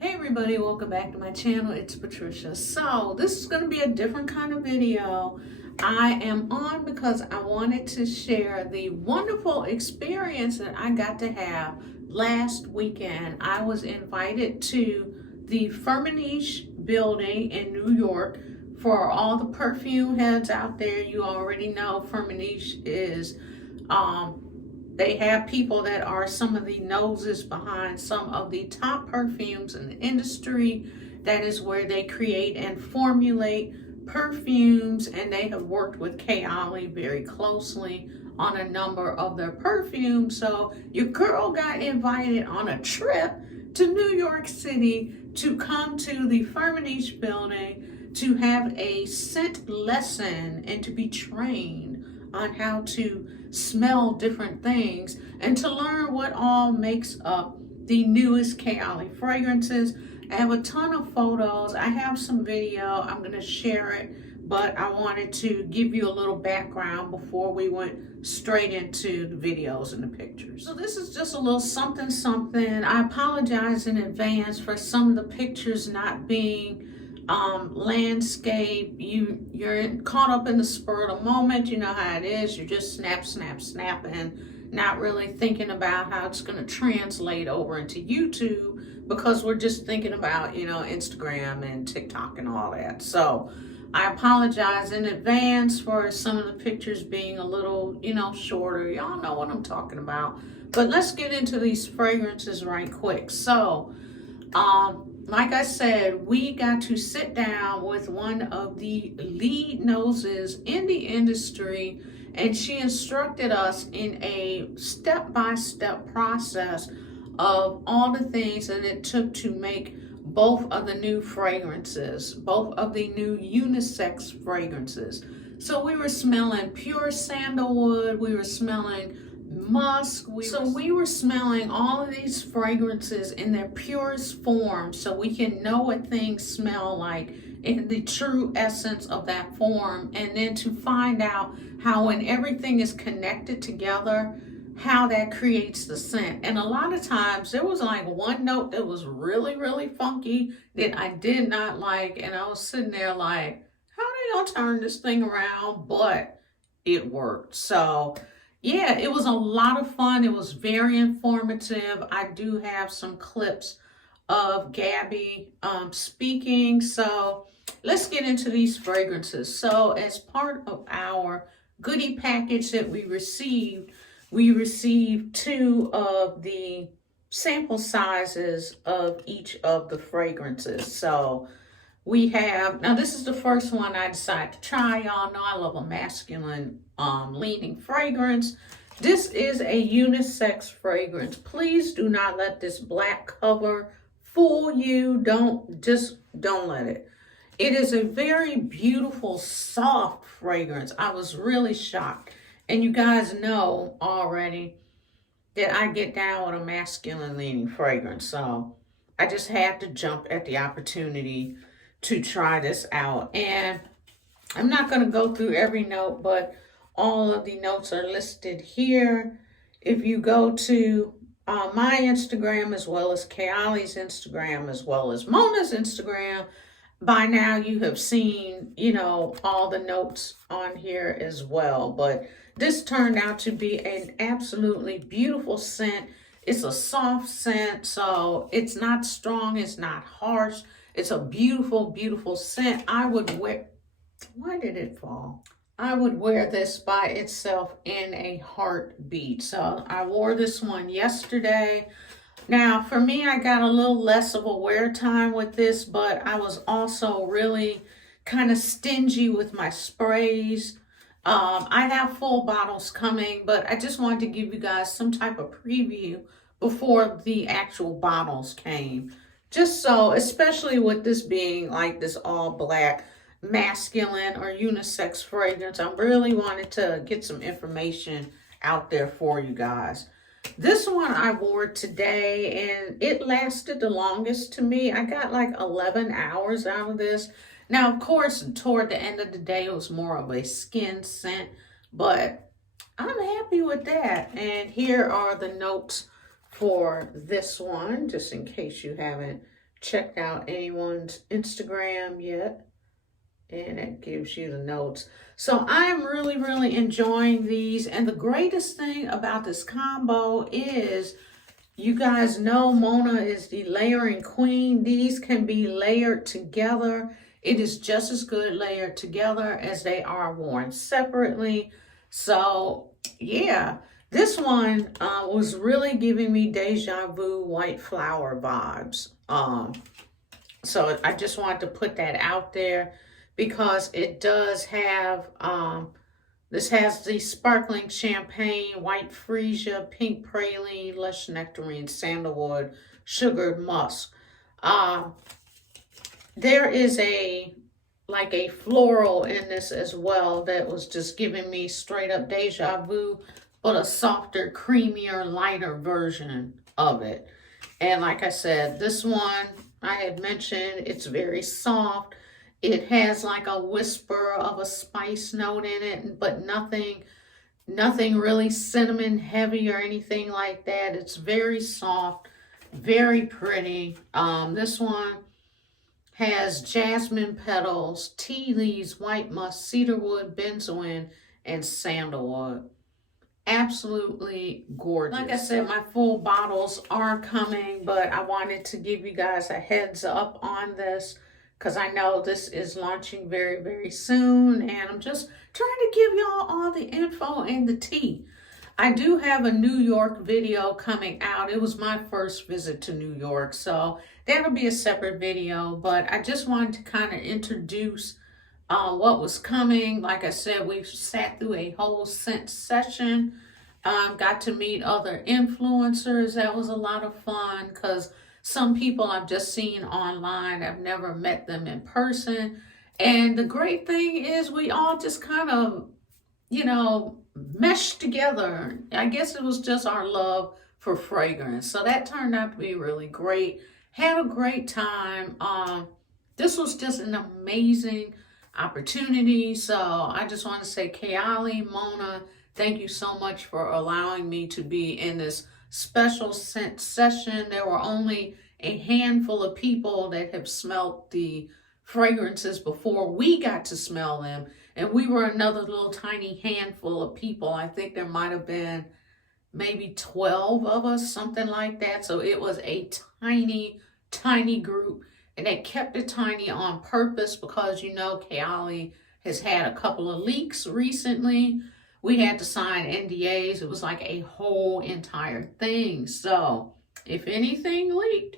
Hey everybody, welcome back to my channel. It's Patricia. So this is going to be a different kind of video. I am on because I wanted to share the wonderful experience that I got to have last weekend. I was invited to the Firmenich building in New York. For all the perfume heads out there, you already know Firmenich is they have people that are some of the noses behind some of the top perfumes in the industry. That is where they create and formulate perfumes, and they have worked with Kayali very closely on a number of their perfumes. So your girl got invited on a trip to New York City to come to the Firmenich building to have a scent lesson and to be trained on how to smell different things and to learn what all makes up the newest Kayali fragrances. I have a ton of photos. I have some video. I'm going to share it, but I wanted to give you a little background before we went straight into the videos and the pictures. So this is just a little something. I apologize in advance for some of the pictures not being landscape. You're caught up in the spur of the moment. You know how it is. You just snapping, not really thinking about how it's going to translate over into YouTube, because we're just thinking about, Instagram and TikTok and all that. So I apologize in advance for some of the pictures being a little, shorter. Y'all know what I'm talking about. But let's get into these fragrances right quick. So like I said, we got to sit down with one of the lead noses in the industry, and she instructed us in a step-by-step process of all the things that it took to make both of the new fragrances, both of the new unisex fragrances. So we were smelling pure sandalwood, we were smelling musk. We were smelling all of these fragrances in their purest form, so we can know what things smell like in the true essence of that form, and then to find out how, when everything is connected together, how that creates the scent. And a lot of times there was like one note that was really funky that I did not like, and I was sitting there like, how are they gonna turn this thing around? But it worked. So yeah, it was a lot of fun. It was very informative. I do have some clips of Gabby speaking. So let's get into these fragrances. So as part of our goodie package that we received two of the sample sizes of each of the fragrances. So we have, now this is the first one I decided to try. Y'all know I love a masculine leaning fragrance. This is a unisex fragrance. Please do not let this black cover fool you. Don't let it. It is a very beautiful, soft fragrance. I was really shocked. And you guys know already that I get down with a masculine leaning fragrance. So I just had to jump at the opportunity to try this out. And I'm not going to go through every note, but all of the notes are listed here. If you go to my Instagram, as well as Kayali's Instagram, as well as Mona's Instagram, by now you have seen, all the notes on here as well. But this turned out to be an absolutely beautiful scent. It's a soft scent, so it's not strong, it's not harsh. It's a beautiful scent. I would wear, why did it fall? I would wear this by itself in a heartbeat. So I wore this one yesterday. Now for me, I got a little less of a wear time with this, but I was also really kind of stingy with my sprays. I have full bottles coming, but I just wanted to give you guys some type of preview before the actual bottles came. Just so, especially with this being like this all black masculine or unisex fragrance, I really wanted to get some information out there for you guys. This one I wore today, and it lasted the longest to me. I got like 11 hours out of this. Now, of course, toward the end of the day, it was more of a skin scent, but I'm happy with that. And here are the notes for this one, just in case you haven't checked out anyone's Instagram yet. And it gives you the notes. So I'm really enjoying these. And the greatest thing about this combo is, you guys know Mona is the layering queen. These can be layered together. It is just as good layered together as they are worn separately. So yeah, this one was really giving me deja vu white flower vibes. So I just wanted to put that out there, because it does have, this has the sparkling champagne, white freesia, pink praline, lush nectarine, sandalwood, sugared musk. There is like a floral in this as well that was just giving me straight up deja vu, but a softer, creamier, lighter version of it. And like I said, this one, I had mentioned, it's very soft. It has like a whisper of a spice note in it, but nothing really cinnamon heavy or anything like that. It's very soft, very pretty. This one has jasmine petals, tea leaves, white musk, cedarwood, benzoin, and sandalwood. Absolutely gorgeous. Like I said, my full bottles are coming, but I wanted to give you guys a heads up on this, because I know this is launching very soon, and I'm just trying to give y'all all the info and the tea. I do have a New York video coming out. It was my first visit to New York, so that'll be a separate video, but I just wanted to kind of introduce what was coming. Like I said, we've sat through a whole scent session. Got to meet other influencers. That was a lot of fun, because some people I've just seen online. I've never met them in person. And the great thing is, we all just kind of, meshed together. I guess it was just our love for fragrance. So that turned out to be really great. Had a great time. This was just an amazing opportunity. So I just want to say, Kayali, Mona, thank you so much for allowing me to be in this special scent session. There were only a handful of people that have smelled the fragrances before we got to smell them. And we were another little tiny handful of people. I think there might have been maybe 12 of us, something like that. So it was a tiny group. And they kept it tiny on purpose, because Kayali has had a couple of leaks recently. We had to sign NDAs. It was like a whole entire thing. So if anything leaked,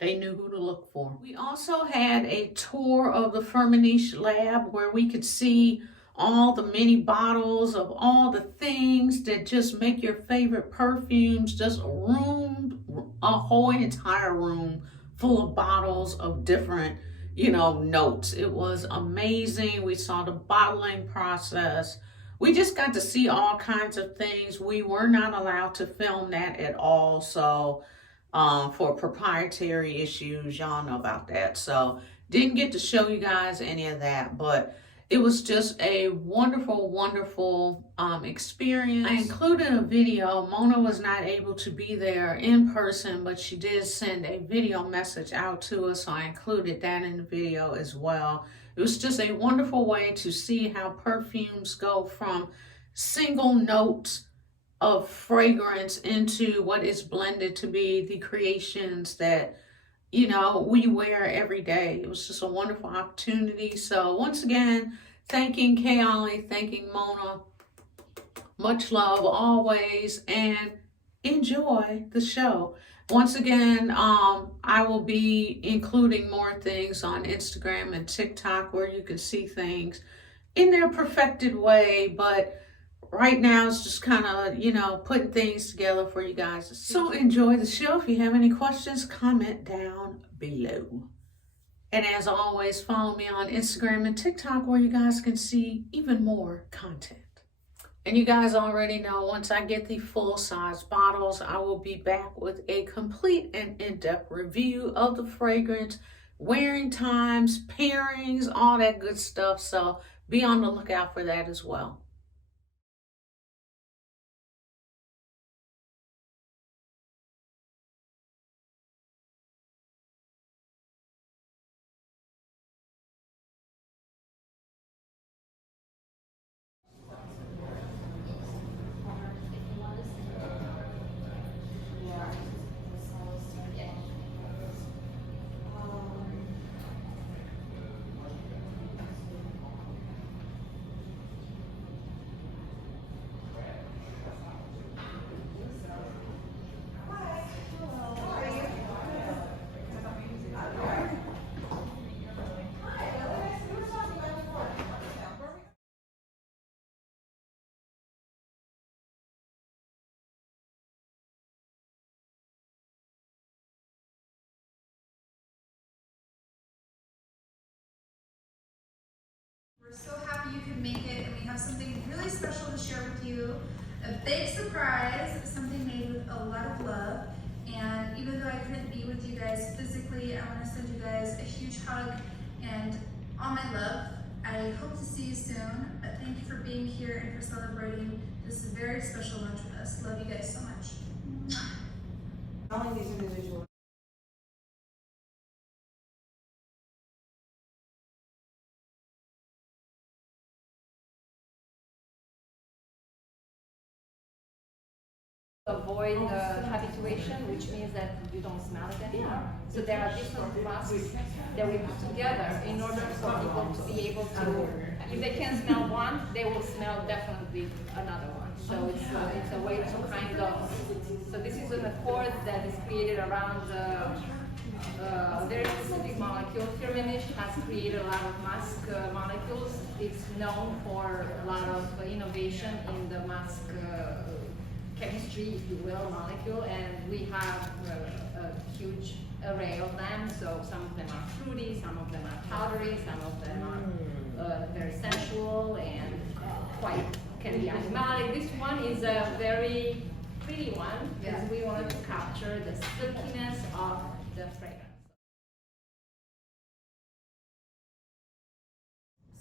they knew who to look for. We also had a tour of the Firmenich lab, where we could see all the mini bottles of all the things that just make your favorite perfumes. Just a whole entire room full of bottles of different, notes. It was amazing. We saw the bottling process. We just got to see all kinds of things. We were not allowed to film that at all. So for proprietary issues, y'all know about that. So didn't get to show you guys any of that, but it was just a wonderful experience. I included a video. Mona was not able to be there in person, but she did send a video message out to us, so I included that in the video as well. It was just a wonderful way to see how perfumes go from single notes of fragrance into what is blended to be the creations that we wear every day. It was just a wonderful opportunity. So once again, thanking Kayali, thanking Mona. Much love always, and enjoy the show. Once again, I will be including more things on Instagram and TikTok, where you can see things in their perfected way, but right now it's just kind of, putting things together for you guys to see. So enjoy the show. If you have any questions, comment down below. And as always, follow me on Instagram and TikTok, where you guys can see even more content. And you guys already know, once I get the full-size bottles, I will be back with a complete and in-depth review of the fragrance, wearing times, pairings, all that good stuff. So be on the lookout for that as well. So happy you could make it, and we have something really special to share with you. A big surprise, something made with a lot of love. And even though I couldn't be with you guys physically, I want to send you guys a huge hug and all my love. I hope to see you soon, but thank you for being here and for celebrating this very special lunch with us. Love you guys so much. Knowing these individuals. Avoid habituation, which means that you don't smell it anymore. So there are different masks that we put together in order for people to be able to, if they can smell one, they will smell definitely another one. So it's a way to kind of, so this is an accord that is created around a very specific molecule. Firmenich has created a lot of mask molecules. It's known for a lot of innovation in the mask chemistry, if you will, molecule, and we have a huge array of them. So some of them are fruity, some of them are powdery, some of them are very sensual and quite can be animalic. This one is a very pretty one because we wanted to capture the silkiness of the fragrance.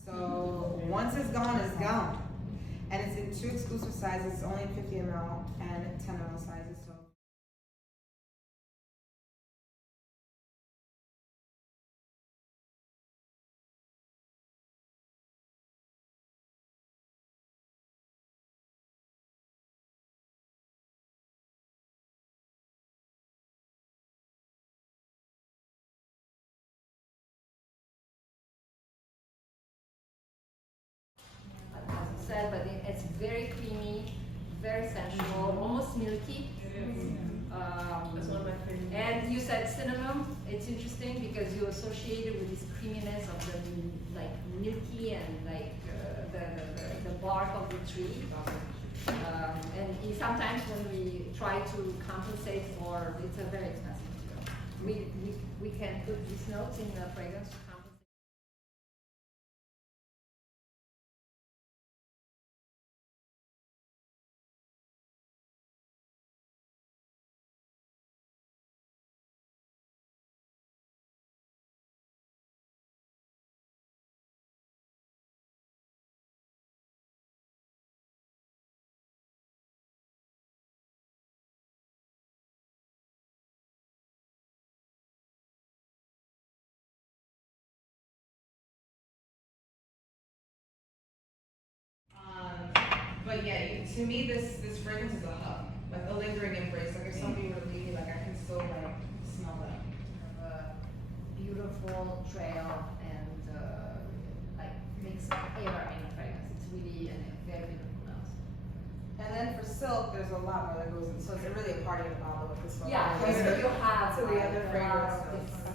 So once it's gone, it's gone. And it's in 2 exclusive sizes, only 50 ml and 10 ml sizes. So. But it's very creamy, very sensual, almost milky. That's one of my favorites. And you said cinnamon. It's interesting because you associate it with this creaminess of the like milky and like the bark of the tree. And sometimes when we try to compensate for, it's a very expensive material. We can put these notes in the fragrance to compensate. But yeah, to me, this fragrance is a hug, like a lingering embrace. Like if somebody were to leave me, like I can still like smell them. A beautiful trail and like mix of air in a fragrance. It's really a very beautiful nose. And then for silk, there's a lot more that goes in. So it's really a party in a bottle with this one. Yeah, so you have to the like, other a lot fragrance. of different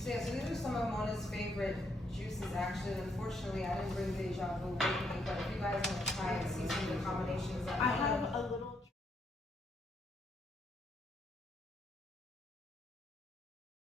So yeah, so these are some of Mona's favorite juices actually. Unfortunately, I didn't bring Deja Vu with me, but if you guys want to try and see some of the combinations that I